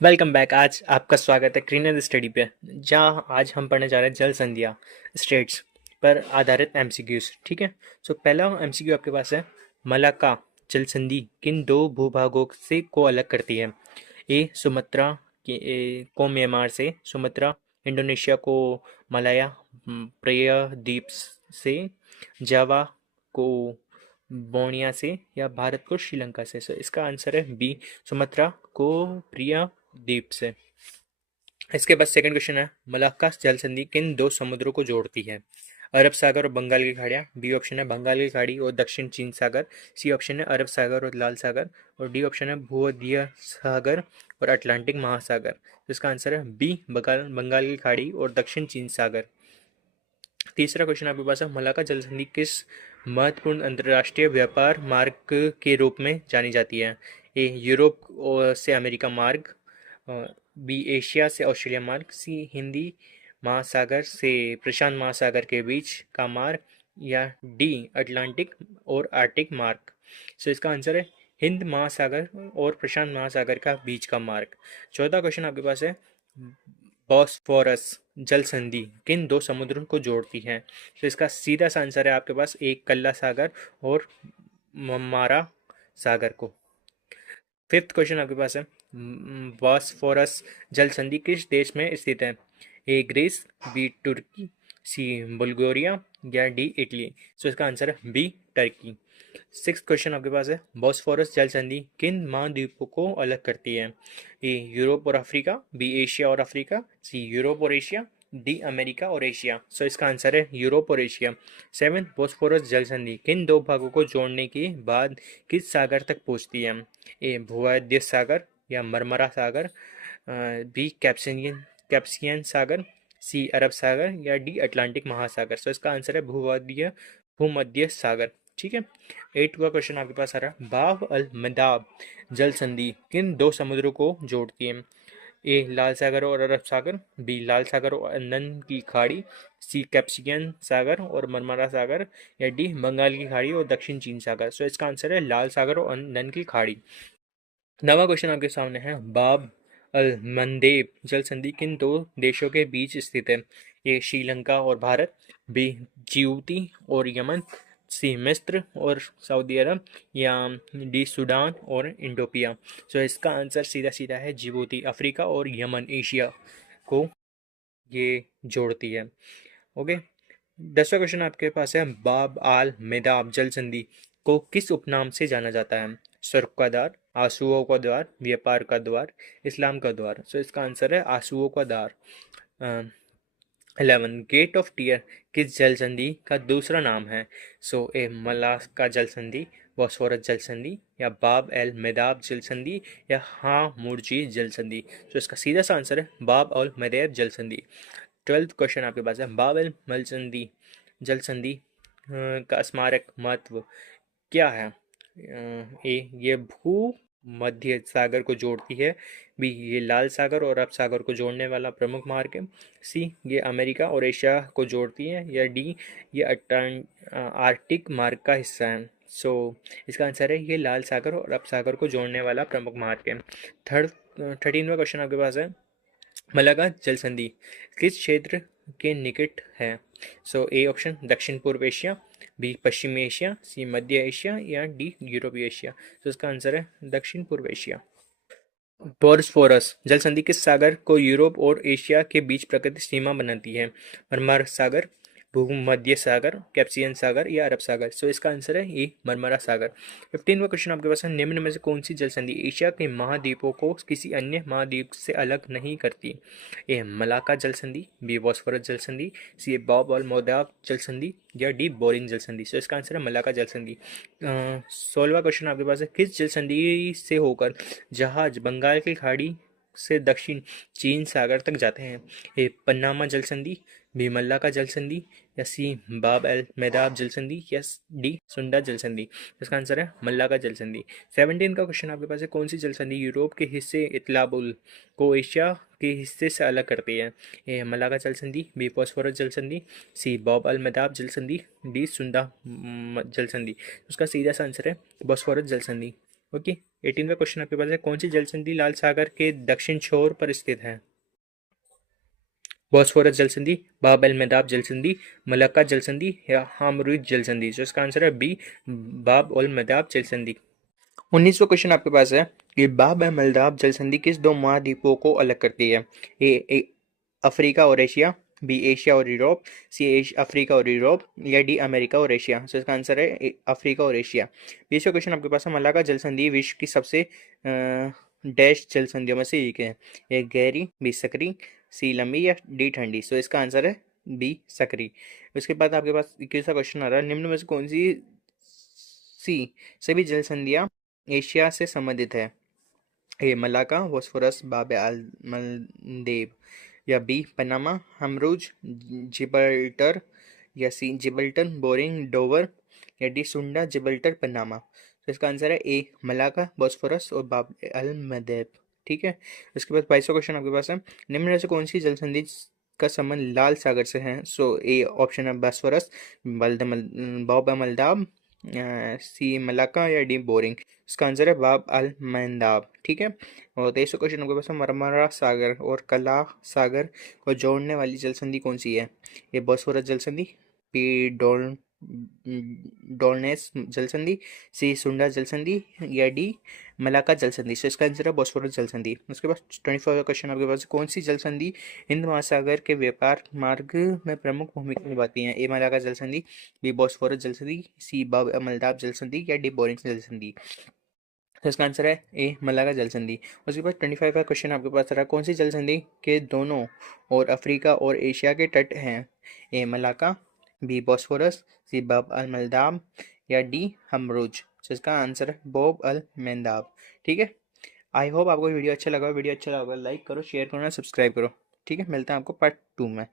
Welcome back. आज आपका स्वागत है क्लीनर स्टडी पे, जहाँ आज हम पढ़ने जा रहे हैं जल संधियाँ स्टेट्स पर आधारित एमसीक्यूज। ठीक है। सो पहला एमसीक्यू आपके पास है, मलाक्का जल संधि किन दो भूभागों से को अलग करती है? ए सुमात्रा को म्यांमार से, सुमात्रा इंडोनेशिया को मलाया प्रायद्वीप से, जावा को बोर्निया से, या भारत को श्रीलंका से। सो इसका आंसर है बी, सुमात्रा को प्रिय द्वीप से। इसके बाद सेकंड क्वेश्चन है, मलाक्का जल संधि किन दो समुद्रों को जोड़ती है? अरब सागर और बंगाल की खाड़ियाँ। बी ऑप्शन है बंगाल की खाड़ी और दक्षिण चीन सागर। सी ऑप्शन है अरब सागर और लाल सागर। और डी ऑप्शन है भूमध्य सागर और अटलांटिक महासागर। तो इसका आंसर है बी, बंगाल की खाड़ी और दक्षिण चीन सागर। तीसरा क्वेश्चन आपके पास है, मलाक्का जल संधि किस महत्वपूर्ण अंतर्राष्ट्रीय व्यापार मार्ग के रूप में जानी जाती है? ए यूरोप से अमेरिका मार्ग, बी एशिया से ऑस्ट्रेलिया मार्ग, सी हिंदी महासागर से प्रशांत महासागर के बीच का मार्ग, या डी अटलांटिक और आर्टिक मार्ग। सो इसका आंसर है हिंद महासागर और प्रशांत महासागर का बीच का मार्ग। चौथा क्वेश्चन आपके पास है, बॉस्फोरस जल संधि किन दो समुद्रों को जोड़ती है? तो इसका सीधा सा आंसर है आपके पास एक कल्ला सागर और मारा सागर को। फिफ्थ क्वेश्चन आपके पास है, बॉस्फोरस जल संधि किस देश में स्थित है? ए ग्रीस, बी तुर्की, सी बुल्गारिया, या डी इटली। सो इसका आंसर है बी, टर्की। सिक्स क्वेश्चन आपके पास है, बॉस्फोरस जल संधि किन महाद्वीपों को अलग करती है? ए यूरोप और अफ्रीका, बी एशिया और अफ्रीका, सी यूरोप और एशिया, डी अमेरिका और एशिया। सो इसका आंसर है यूरोप और एशिया। सेवन, बॉस्फोरस जल संधि किन दो भागों को जोड़ने के बाद किस सागर तक पहुंचती है? ए भूमध्य सागर या मरमरा सागर, बी कैप्सियन सागर, सी अरब सागर, या डी अटलांटिक महासागर। सो इसका आंसर है भूमध्य भूमध्य सागर। ठीक है। एट का क्वेश्चन आपके पास आ रहा है, बाब अल मदाब जल संधि किन दो समुद्रों को जोड़ती है? ए लाल सागर और अरब सागर, बी लाल सागर और अंदन की खाड़ी, सी कैप्सियन सागर और मरमरा सागर, या डी बंगाल की खाड़ी और दक्षिण चीन सागर। सो इसका आंसर है लाल सागर और अंदन की खाड़ी। नवा क्वेश्चन आपके सामने है, बाब अल मंदेब जल संधि किन दो देशों के बीच स्थित है? ए श्रीलंका और भारत, बी जिबूती और यमन, सी मिस्र और सऊदी अरब, या डी सूडान और इंडोपिया। सो इसका आंसर सीधा सीधा है जिबूती अफ्रीका और यमन एशिया को ये जोड़ती है। ओके। दसवां क्वेश्चन आपके पास है, बाब आल मेदाब जल संधि को किस उपनाम से जाना जाता है? स्वर्ग का द्वार, आंसुओं का द्वार, व्यापार का द्वार, इस्लाम का द्वार। सो इसका आंसर है आंसुओं का द्वार। 11, गेट ऑफ टीयर किस जल संधि का दूसरा नाम है? सो ए मलाक्का जल संधि, बॉस्फोरस जल संधि, या बाब एल मेदाब जल संधि, या हाँ मुर्जी जल संधि। तो इसका सीधा सा आंसर है बाब और मेदेब जल संधि। 12th क्वेश्चन आपके पास है, बाब एल मलसंधि जल संधि का स्मारक महत्व क्या है? ए ये भू मध्य सागर को जोड़ती है, बी ये लाल सागर और अरब सागर को जोड़ने वाला प्रमुख मार्ग है, सी ये अमेरिका और एशिया को जोड़ती है, या डी ये आर्कटिक मार्ग का हिस्सा है। सो इसका आंसर है ये लाल सागर और अरब सागर को जोड़ने वाला प्रमुख मार्ग है। 13वां क्वेश्चन आपके पास है, मलागा जल संधि किस क्षेत्र के निकट है? सो ए ऑप्शन दक्षिण पूर्व एशिया, बी पश्चिमी एशिया, सी मध्य एशिया, या डी यूरोपीय एशिया। तो इसका आंसर है दक्षिण पूर्व एशिया। बोस्फोरस जल संधि किस सागर को यूरोप और एशिया के बीच प्राकृतिक सीमा बनाती है? मरमरा सागर, भूमध्य सागर, कैप्सियन सागर, या अरब सागर। सो इसका आंसर है ए मरमरा सागर। 15वां क्वेश्चन आपके पास है, निम्न में से कौन सी जल संधि एशिया के महाद्वीपों को किसी अन्य महाद्वीप से अलग नहीं करती? ए मलाक्का जल संधि, बी बॉस्फोरस जल संधि, सी बाब अल मोदाब जल संधि, या डी बोरिंग जल संधि। सो इसका आंसर है मलाक्का जल संधि। 16वां क्वेश्चन आपके पास है, किस जल संधि से होकर जहाज बंगाल की खाड़ी से दक्षिण चीन सागर तक जाते हैं? ए पन्नामा जल संधि, बी मल्लाका जल संधि, या सी बाब एल मेदाब जल संधि, या डी सुंडा जल संधि। इसका आंसर है मल्लाका जल संधि। 17 का क्वेश्चन आपके पास है, कौन सी जल संधि यूरोप के हिस्से इतलाबुल को एशिया के हिस्से से अलग करती है? ए मलाका जल संधि, बी बॉस्फोरस जल संधि, सी बाब अल मेदाब जल संधि, डी सुंडा जल संधि। उसका सीधा सा आंसर है बॉस्फोरस जल संधि। ओके। 18वां क्वेश्चन आपके पास है, कौन सी जल संधि लाल सागर के दक्षिण छोर पर स्थित है? बॉस्फोरस जल संधि, बाब एल मेदाब जल संधि, मलक्का जल संधि या हामरुज जल संधि। तो इसका आंसर है बी, बाब उल मेदाब जल संधि। 19वां क्वेश्चन आपके पास है कि बाब ए मलदाब जल संधि किस दो महाद्वीपों को अलग करती है? ए अफ्रीका और एशिया, बी एशिया और यूरोप, सी अफ्रीका और यूरोप या डी अमेरिका और एशिया। तो इसका आंसर है अफ्रीका और एशिया। 20वां क्वेश्चन आपके पास है, मलाका जल संधि विश्व की सबसे डैश जल संधियों में से एक है? ए गहरी, बी सकरी, सी लंबी या डी ठंडी। तो इसका आंसर है बी सकरी। उसके बाद आपके पास 21वां क्वेश्चन आ रहा है, निम्न में से कौन सी सभी जल संधियां एशिया से संबंधित है? ए मलाका, बॉस्फोरस, बाब अल मंदेब या बी पनामा, हमरूज, जिब्राल्टर या सी जिब्राल्टर, बोरिंग, डोवर या डी सुंडा, जिब्राल्टर, पनामा। तो इसका आंसर है ए मलाका, बॉस्फोरस और बाब अल मंदेब। ठीक है। उसके बाद 22वां क्वेश्चन आपके पास है, निम्न में से कौन सी जल संधि का संबंध लाल सागर से है? सो ए ऑप्शन है बॉस्फोरस, बाब अल मंदाब, सी मलाका या डी बोरिंग। इसका आंसर है बाब अल मंदाब। ठीक है। और 23वां क्वेश्चन आपके पास है, मरमरा सागर और कला सागर को जोड़ने वाली जल संधि कौन सी है? ये बॉस्फोरस जल संधि, बी डोलनेस जल संधि, सी सुंडा जल संधि या डी मलाका जल संधि। तो इसका आंसर है बॉस्फोरस जल संधि। उसके बाद 24वां क्वेश्चन आपके पास, कौन सी जल संधि हिंद महासागर के व्यापार मार्ग में प्रमुख भूमिका निभाती है? ए मलाका जल संधि, बी बॉस्फोरस जल संधि, सी बाब मलदाब जल संधि या डी बोरिंग जल संधि। तो इसका आंसर है ए मलाका जल संधि। उसके बाद 25 का क्वेश्चन आपके पास रहा, कौन सी जल संधि के दोनों और अफ्रीका और एशिया के तट हैं? ए मलाका, बी बॉस्फोरस, सी बाब अल मलदाब या डी हमरूज। तो इसका आंसर है बोब अल मंदाब। ठीक है। आई होप आपको वीडियो अच्छा लगा। वीडियो अच्छा लगा लाइक करो, शेयर करो, सब्सक्राइब करो। ठीक है, मिलते हैं आपको पार्ट 2 में।